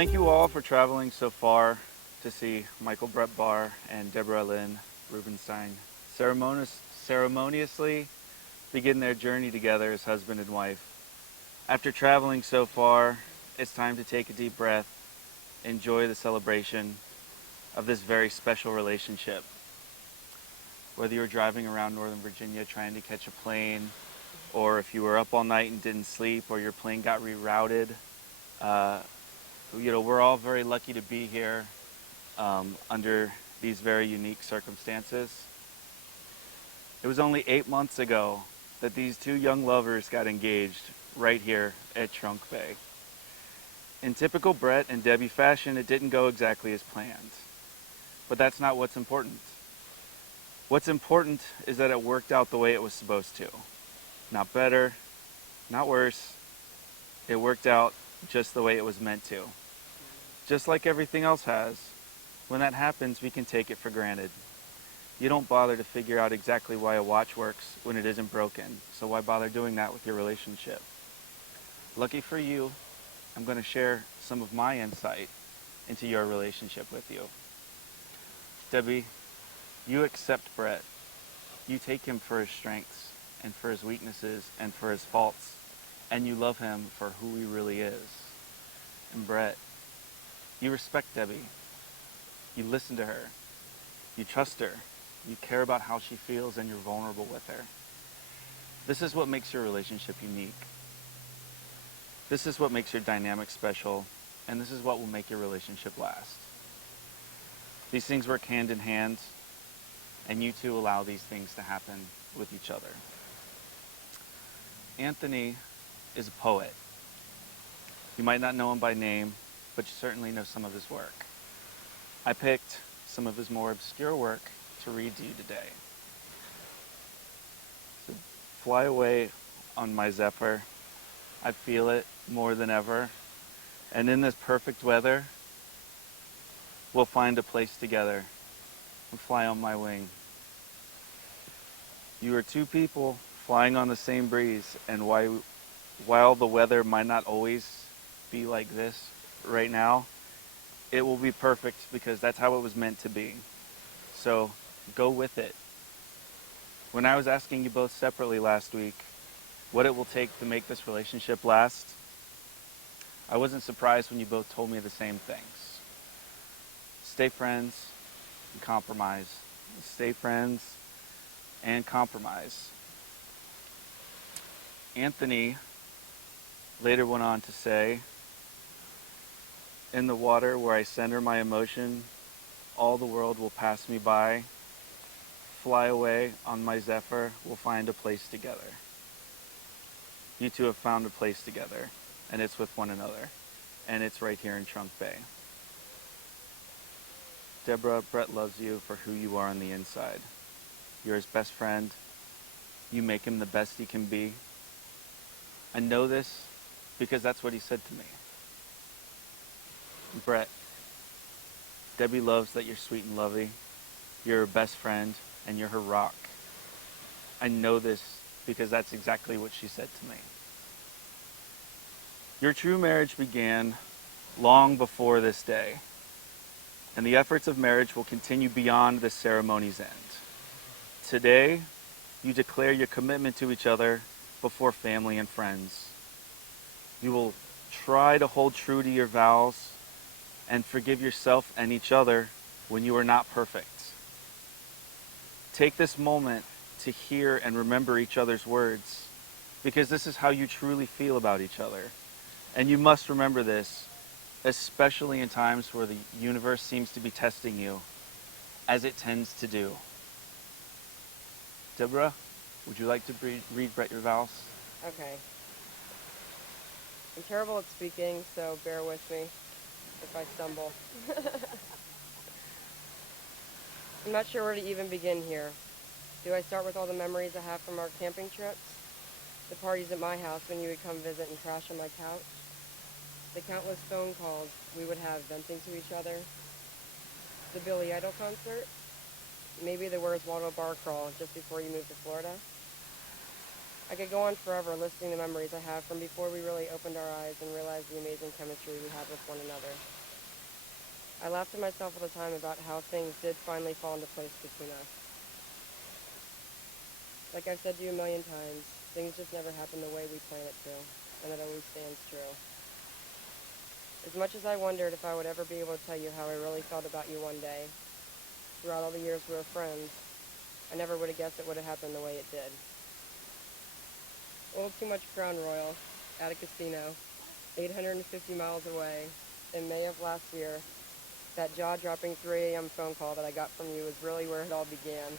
Thank you all for traveling so far to see Michael Brett Barr and Deborah Lynn Rubenstein ceremoniously begin their journey together as husband and wife. After traveling so far, it's time to take a deep breath, enjoy the celebration of this very special relationship. Whether you were driving around Northern Virginia trying to catch a plane, or if you were up all night and didn't sleep, or your plane got rerouted, uh, we're all very lucky to be here under these very unique circumstances. It was only 8 months ago that these two young lovers got engaged right here at Trunk Bay. In typical Brett and Debbie fashion, it didn't go exactly as planned. But that's not what's important. What's important is that it worked out the way it was supposed to. Not better, not worse. It worked out just the way it was meant to. Just like everything else has. When that happens, we can take it for granted. You don't bother to figure out exactly why a watch works when it isn't broken, so why bother doing that with your relationship? Lucky for you, I'm going to share some of my insight into your relationship with you. Debbie, you accept Brett. You take him for his strengths and for his weaknesses and for his faults, and you love him for who he really is. And Brett, you respect Debbie. You listen to her. You trust her. You care about how she feels, and you're vulnerable with her. This is what makes your relationship unique. This is what makes your dynamic special, and this is what will make your relationship last. These things work hand in hand, and you two allow these things to happen with each other. Anthony is a poet. You might not know him by name, but you certainly know some of his work. I picked some of his more obscure work to read to you today. So, fly away on my Zephyr. I feel it more than ever. And in this perfect weather, we'll find a place together and fly on my wing. You are two people flying on the same breeze, and while the weather might not always be like this right now, it will be perfect because that's how it was meant to be. So go with it. When I was asking you both separately last week what it will take to make this relationship last, I wasn't surprised when you both told me the same things. Stay friends and compromise. Stay friends and compromise. Anthony later went on to say, "In the water where I center my emotion, all the world will pass me by. Fly away on my Zephyr, we'll find a place together." You two have found a place together, and it's with one another, and it's right here in Trunk Bay. Deborah, Brett loves you for who you are on the inside. You're his best friend. You make him the best he can be. I know this because that's what he said to me. Brett, Debbie loves that you're sweet and loving. You're her best friend, and you're her rock. I know this because that's exactly what she said to me. Your true marriage began long before this day, and the efforts of marriage will continue beyond this ceremony's end. Today, you declare your commitment to each other before family and friends. You will try to hold true to your vows and forgive yourself and each other when you are not perfect. Take this moment to hear and remember each other's words, because this is how you truly feel about each other. And you must remember this, especially in times where the universe seems to be testing you, as it tends to do. Deborah, would you like to read Brett your vows? Okay. I'm terrible at speaking, so bear with me if I stumble. I'm not sure where to even begin here. Do I start with all the memories I have from our camping trips? The parties at my house when you would come visit and crash on my couch? The countless phone calls we would have venting to each other? The Billy Idol concert? Maybe the Where's Waldo bar crawl just before you moved to Florida? I could go on forever listing the memories I have from before we really opened our eyes and realized the amazing chemistry we had with one another. I laughed to myself all the time about how things did finally fall into place between us. Like I've said to you a million times, things just never happen the way we plan it to, and it always stands true. As much as I wondered if I would ever be able to tell you how I really felt about you one day, throughout all the years we were friends, I never would have guessed it would have happened the way it did. A little too much Crown Royal at a casino, 850 miles away, in May of last year. That jaw-dropping 3 a.m. phone call that I got from you is really where it all began.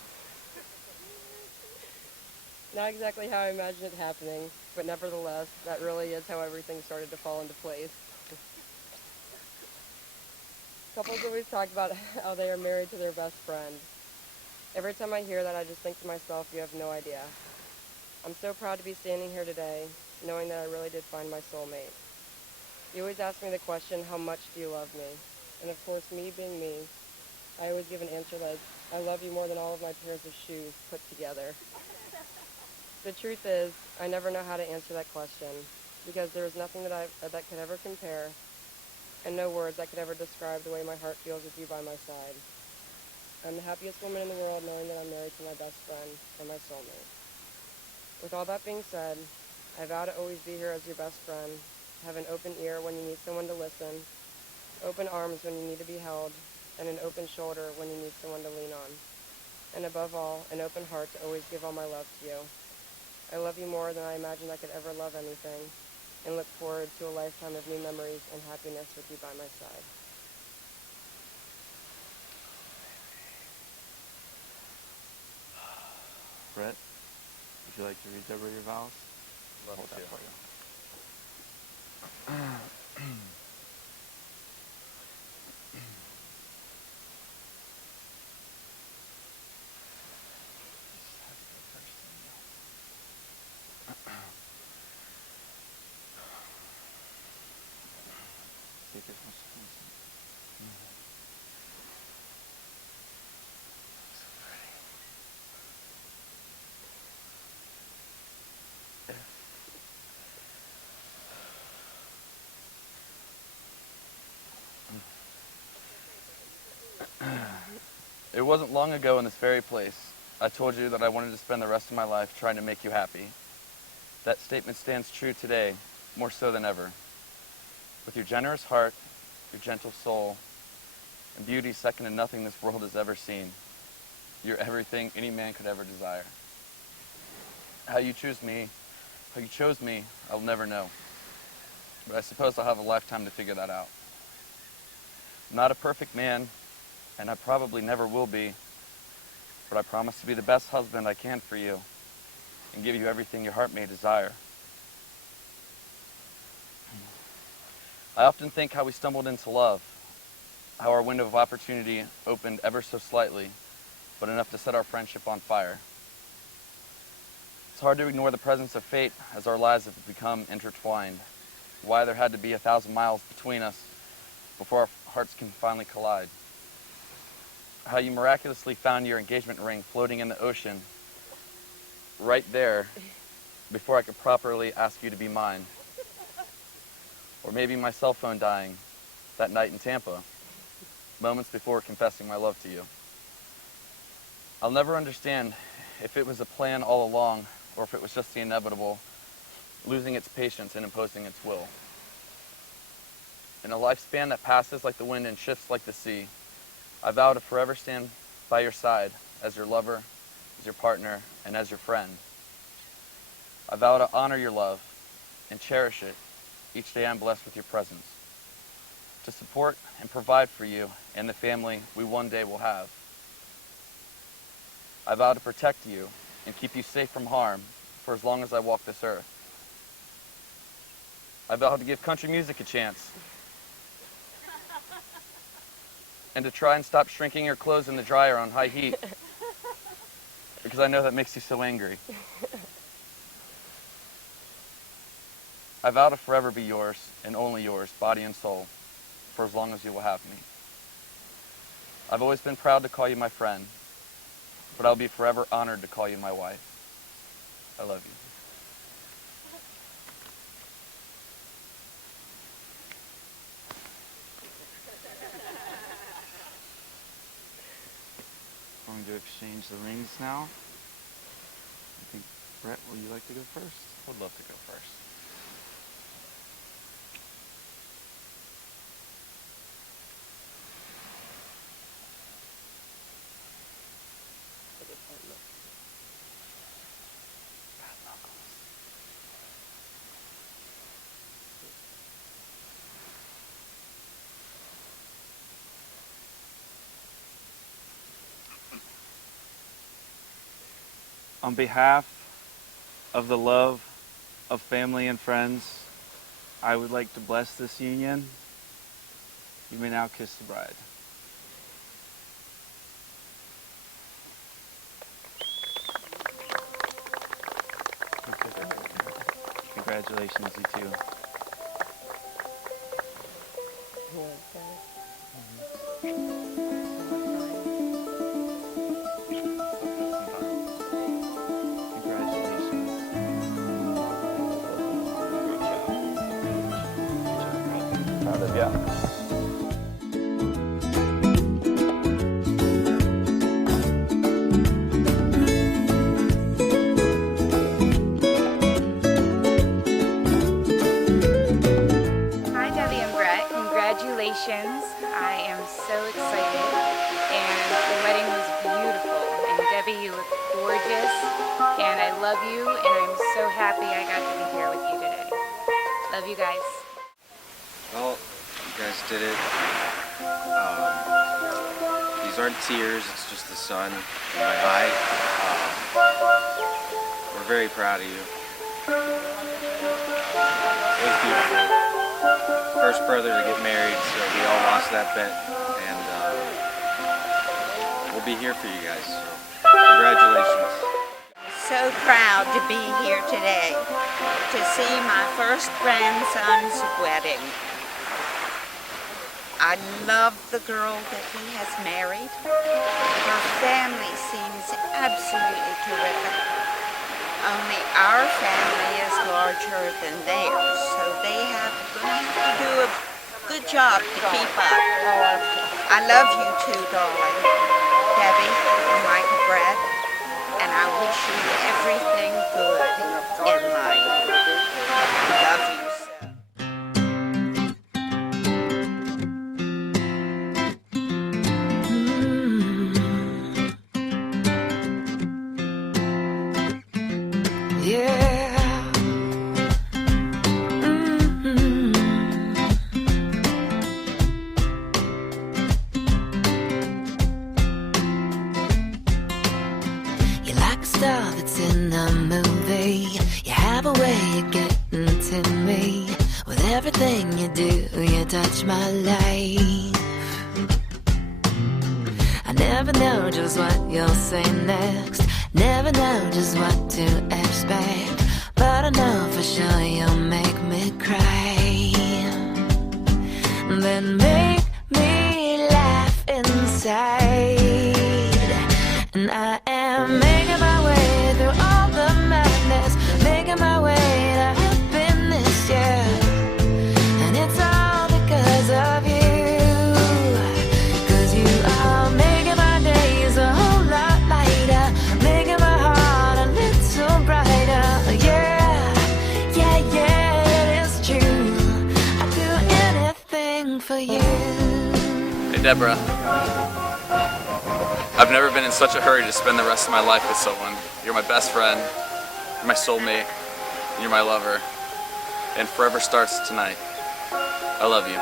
Not exactly how I imagined it happening, but nevertheless, that really is how everything started to fall into place. Couples always talk about how they are married to their best friend. Every time I hear that, I just think to myself, you have no idea. I'm so proud to be standing here today, knowing that I really did find my soulmate. You always ask me the question, how much do you love me? And of course, me being me, I always give an answer like, I love you more than all of my pairs of shoes put together. The truth is, I never know how to answer that question, because there is nothing that could ever compare, and no words that could ever describe the way my heart feels with you by my side. I'm the happiest woman in the world knowing that I'm married to my best friend and my soulmate. With all that being said, I vow to always be here as your best friend, have an open ear when you need someone to listen, open arms when you need to be held, and an open shoulder when you need someone to lean on. And above all, an open heart to always give all my love to you. I love you more than I imagined I could ever love anything, and look forward to a lifetime of new memories and happiness with you by my side. Brett, would you like to read over your vows? Love Hold to. that for you. Take as much space. It wasn't long ago in this very place I told you that I wanted to spend the rest of my life trying to make you happy. That statement stands true today, more so than ever. With your generous heart, your gentle soul, and beauty second to nothing this world has ever seen, you're everything any man could ever desire. How you chose me, I'll never know. But I suppose I'll have a lifetime to figure that out. I'm not a perfect man, and I probably never will be, but I promise to be the best husband I can for you and give you everything your heart may desire. I often think how we stumbled into love, how our window of opportunity opened ever so slightly, but enough to set our friendship on fire. It's hard to ignore the presence of fate as our lives have become intertwined, why there had to be 1,000 miles between us before our hearts can finally collide. How you miraculously found your engagement ring floating in the ocean right there before I could properly ask you to be mine. Or maybe my cell phone dying that night in Tampa, moments before confessing my love to you. I'll never understand if it was a plan all along or if it was just the inevitable, losing its patience and imposing its will. In a lifespan that passes like the wind and shifts like the sea, I vow to forever stand by your side as your lover, as your partner, and as your friend. I vow to honor your love and cherish it each day I'm blessed with your presence, to support and provide for you and the family we one day will have. I vow to protect you and keep you safe from harm for as long as I walk this earth. I vow to give country music a chance and to try and stop shrinking your clothes in the dryer on high heat because I know that makes you so angry. I vow to forever be yours and only yours, body and soul, for as long as you will have me. I've always been proud to call you my friend, but I'll be forever honored to call you my wife. I love you. going to exchange the rings now. I think, Brett, would you like to go first? I would love to go first. On behalf of the love of family and friends, I would like to bless this union. You may now kiss the bride. Congratulations, you two. Yeah. Hi, Debi and Brett. Congratulations. I am so excited. And the wedding was beautiful. And Debi, you look gorgeous. And I love you. And I'm so happy I got to be here with you today. Love you guys. Well, you guys did it. These aren't tears, it's just the sun in my eye. We're very proud of you. It was beautiful. First brother to get married, so we all lost that bet. And we'll be here for you guys. So congratulations. So proud to be here today to see my first grandson's wedding. I love the girl that he has married. Her family seems absolutely terrific. Only our family is larger than theirs, so they have to do a good job to keep up. I love you too, darling. Debi and Michael Brett, and I wish you everything good in life. Love you so. Yeah. You're like a star that's in a movie. You have a way of getting to me. With everything you do, you touch my life. I never know just what you'll say next. Never know just what to expect, but I know for sure you'll make me cry. Then make me laugh inside. And I am making my way through all the madness, making my way to happiness, yeah. And it's all because of you. For you. Hey, Deborah. I've never been in such a hurry to spend the rest of my life with someone. You're my best friend, you're my soulmate, and you're my lover. And forever starts tonight. I love you.